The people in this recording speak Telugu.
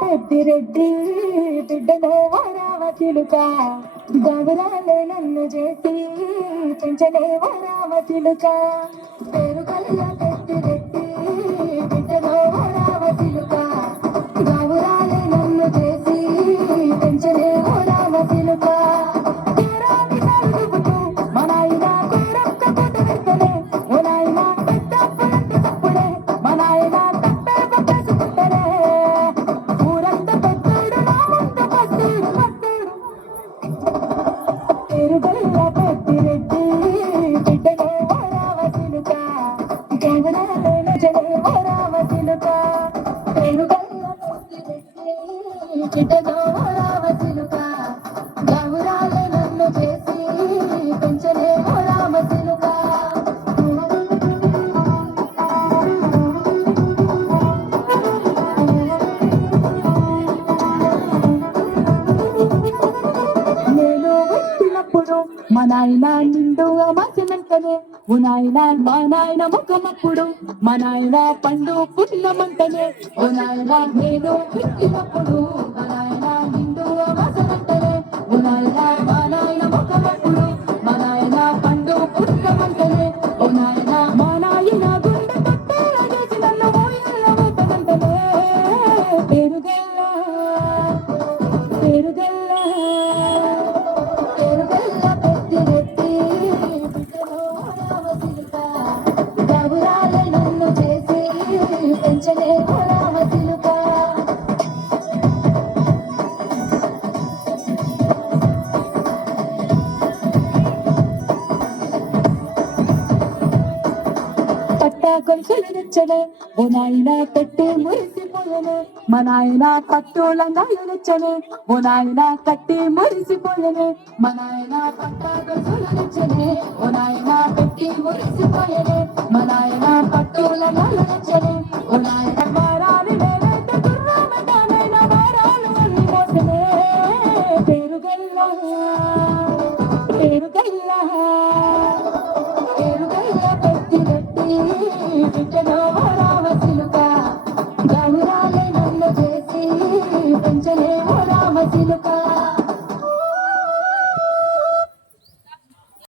పెద్దిరెడ్డి బిడ్డలో వరావ చిలుక గౌరాలే నన్ను చేసి పెంచలే వరావ చిలుక పేరు కల్ల పెద్దిరెడ్డి బిడ్డలో వరావ చిలుక గౌరాలే నన్ను చేసి పెంచలే వరావ చిలుక గౌరాలే నన్ను చేసి పెంచలే రామ చిలుక మా నాయన నిండు అమాసనంటనే ఓ నాయన మా నాయన ముఖమప్పుడు మా నాయన పండు పుట్టినమంటనే ఓ నాయన నేను పుట్టినప్పుడు మా నాయన నిండు అమాసనంటనే ఓ నాయన మా నాయన ముఖమప్పుడు మా నాయన పండు పుట్టినమంటనే ఓ నాయన మా నాయన గుండె కొట్టేలా చేసి నన్ను ఊయల్లో ఊపమంటనే పెరుగెల్లా పెరుగెల్లా పెంచలే రామ చిలుక పట్టా కొంచెలు తెచ్చనే ఓ నాయన పెట్టి మురిసిపోయనే మా నాయన పట్టులంగాలు తెచ్చనే ఓ నాయన కట్టి మురిసిపోయనే మా నాయన పట్టా కొంచెలు తెచ్చనే ఓ నాయన పెట్టి మురిసిపోయనే మా నాయన పట్టులంగాలు తెచ్చనే ఓ నాయన